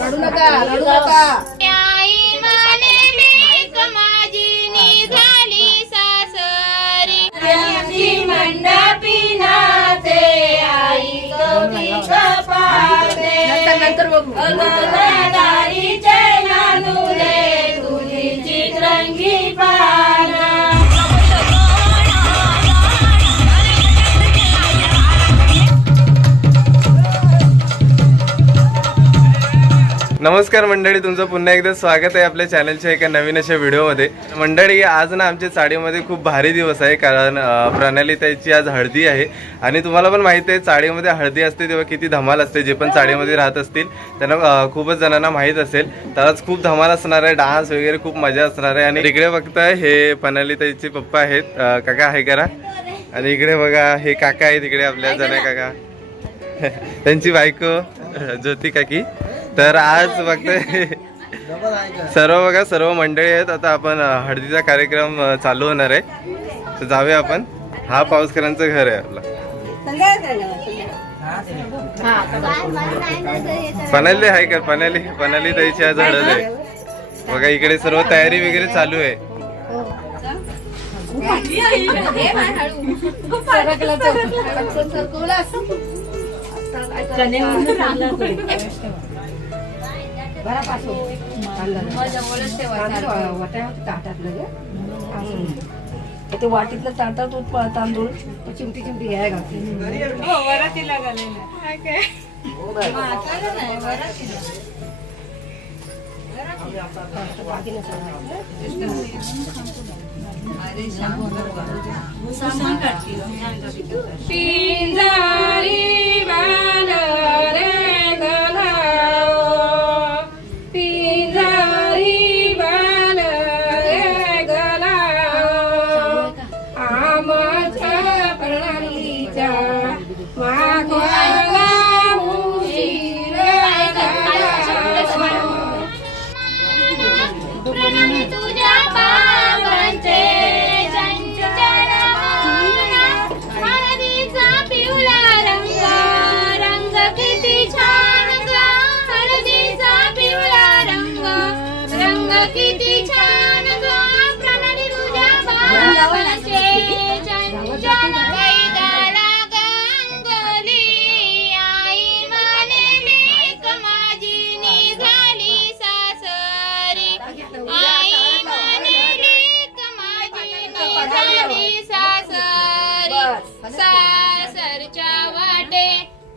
रडू नका रडू नका नंतर नंतर बघू नमस्कार मंडळी तुमचं पुन्हा एकदा स्वागत आहे आपल्या चॅनलच्या एका नवीन अशा व्हिडिओमध्ये. मंडळी आज ना आमच्या चाळीमध्ये खूप भारी दिवस आहे कारण अं, प्रणाली ताईची आज हळदी आहे. आणि तुम्हाला पण माहिती आहे चाळीमध्ये हळदी असते तेव्हा किती धमाल असते जे पण चाळीमध्ये राहत असतील त्यांना खूपच जणांना माहीत असेल. तर आज खूप धमाल असणार आहे डान्स वगैरे खूप मजा असणार आहे. आणि इकडे बघताय हे प्रणाली ताईचे पप्पा आहेत काका आहे करा आणि इकडे बघा हे काका आहेत इकडे आपल्या जण्या काका. त्यांची बायको ज्योती काकी. तर आज बघतोय सर्व बघा सर्व मंडळी आहेत. आता आपण हळदीचा कार्यक्रम चालू होणार आहे. तर जाऊया आपण. हा पाऊसकरांचं घर आहे आपलं. पनाली आहे का पनाली पनाली ताईची आज हळद आहे. बघा इकडे सर्व तयारी वगैरे चालू आहे. ते वाटीतलं ताटात दूध तांदूळ चिमटी चिमटी घ्यायला घातली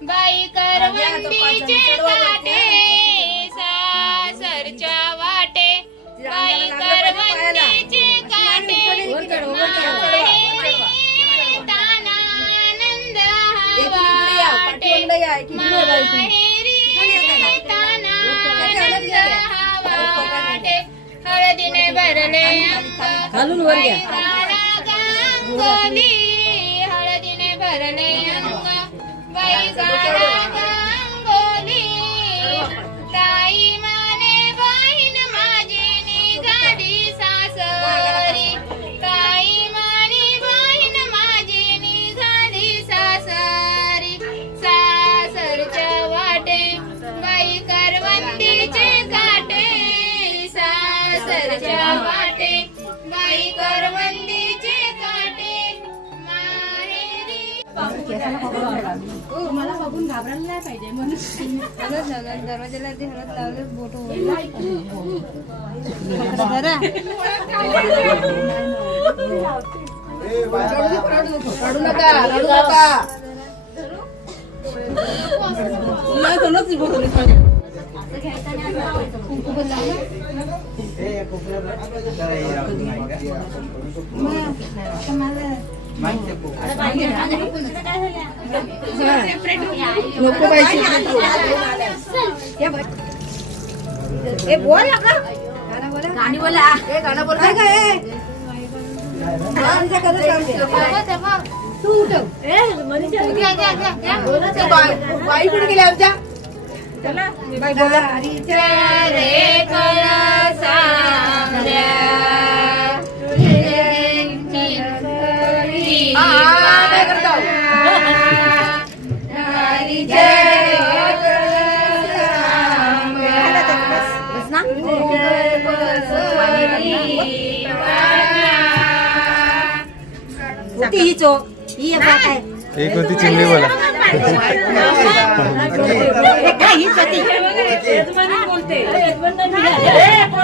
बाई करवंदीचे काटे सासरच्या वाटे. बाई करवंदीचे काटे आनंद वाटे माहेरी आनंद वाटे हळदीने भरले अंग हळदीने भरले अंग बाई गाणा गांगोली मला बघून घाबरायला नाही पाहिजे म्हणून दरवाजाला ते हळद लावले बोट रडू नका रडू नको पाहिजे बोल गाणं बोला गाणी बोला काय काय तू उठव बाई कुठे गेली आमच्या बाई बोला ती ही. चोक ही काय ही कोणती चिमणी बोला. हे काय ही चोती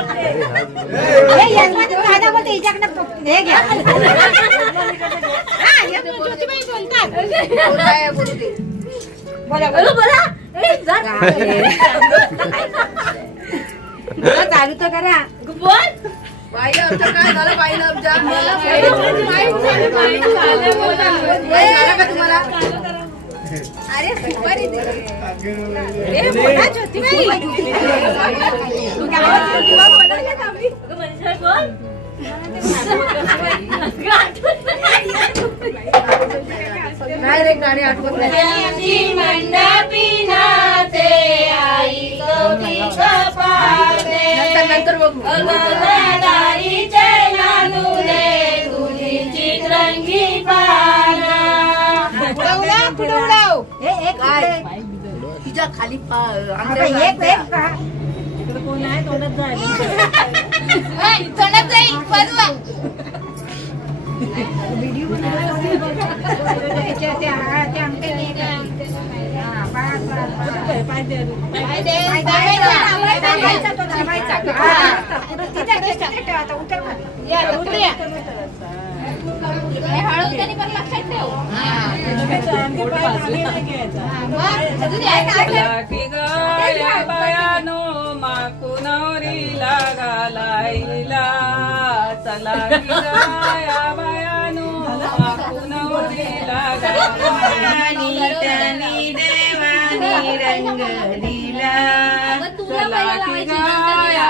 हे यजमानी दादा बोलते हिच्याकडे हे घ्या. हा, हे ज्योतिबाई बोलतात. बोला बोला. बोला. ए, जा. बोला, चालू तर करा. अरे सुपारी दे. ए, बोला, ज्योतिबाई. तू गावात ज्योतिबा बोलावल्यात आम्ही. त्यांची मंडपी नाते आई कौतिक पाहते दारीचे नांदुले तुझी रंगी पाना उडवला, पुढे उडव. एक इकडे. तिच्या खाली पा- आता एक एक का? तोंडात जाईल. पाय दे. हा. आता. या. हे हळद पण लक्षात ठेव. बायानो माकुनवरीला घालायला चला बायानो माकुनवरीला घालायला त्यानी देवानी रंग दिला चला की गाया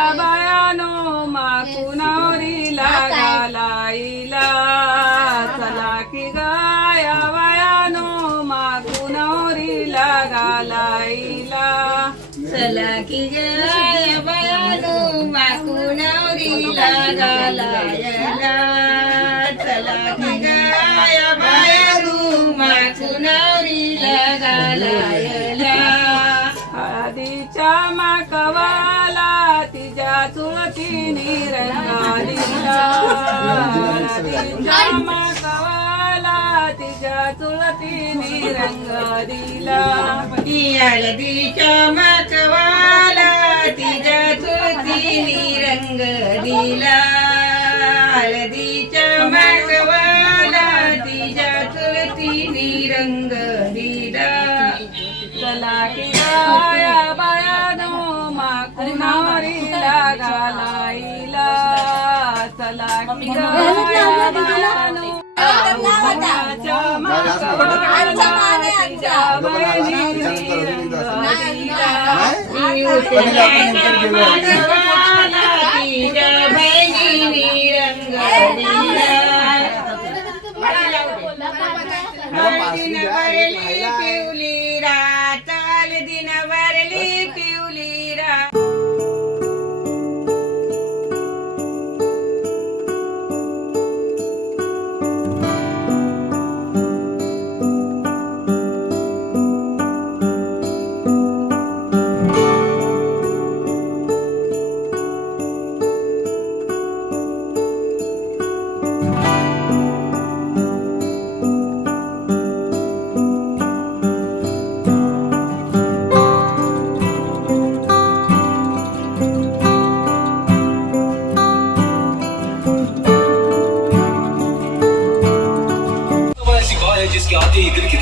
रंगालीला हळदीच्या माकवाला तिच्या चुळतीने रंग दिला ती हळदीच्या माकवाला होते.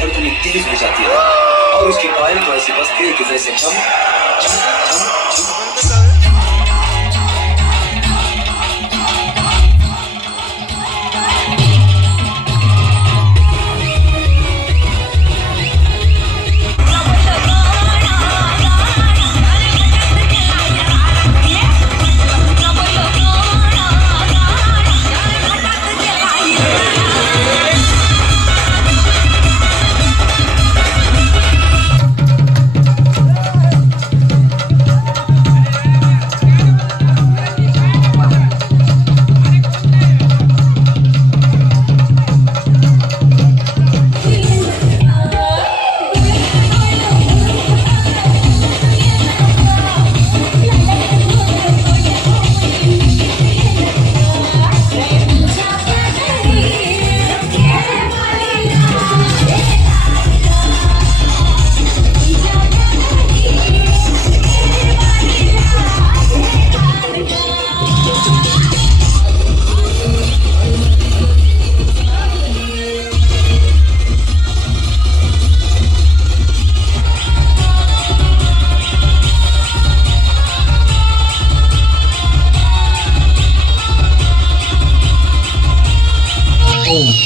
आते ही तेज हो जाती है। और उसकी पायल तो ऐसी बजती है कि जैसे चम चम चम चम home.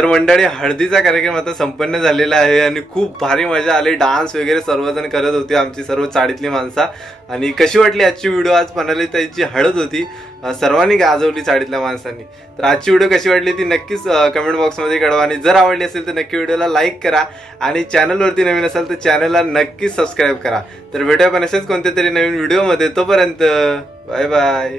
तर मंडळी हळदीचा कार्यक्रम आता संपन्न झालेला आहे आणि खूप भारी मजा आली. डान्स वगैरे सर्वजण करत होते आमची सर्व चाळीतली माणसं. आणि कशी वाटली आजची व्हिडिओ? आज म्हणाली त्याची हळद होती. सर्वांनी गाजवली चाळीतल्या माणसांनी. तर आजची व्हिडिओ कशी वाटली ती नक्कीच कमेंट बॉक्समध्ये कळवा. आणि जर आवडली असेल तर नक्की व्हिडिओला लाईक करा. आणि चॅनलवरती नवीन असाल तर चॅनलला नक्कीच सबस्क्राईब करा. तर भेटूया पण असेच कोणत्या तरी नवीन व्हिडिओमध्ये. तोपर्यंत बाय बाय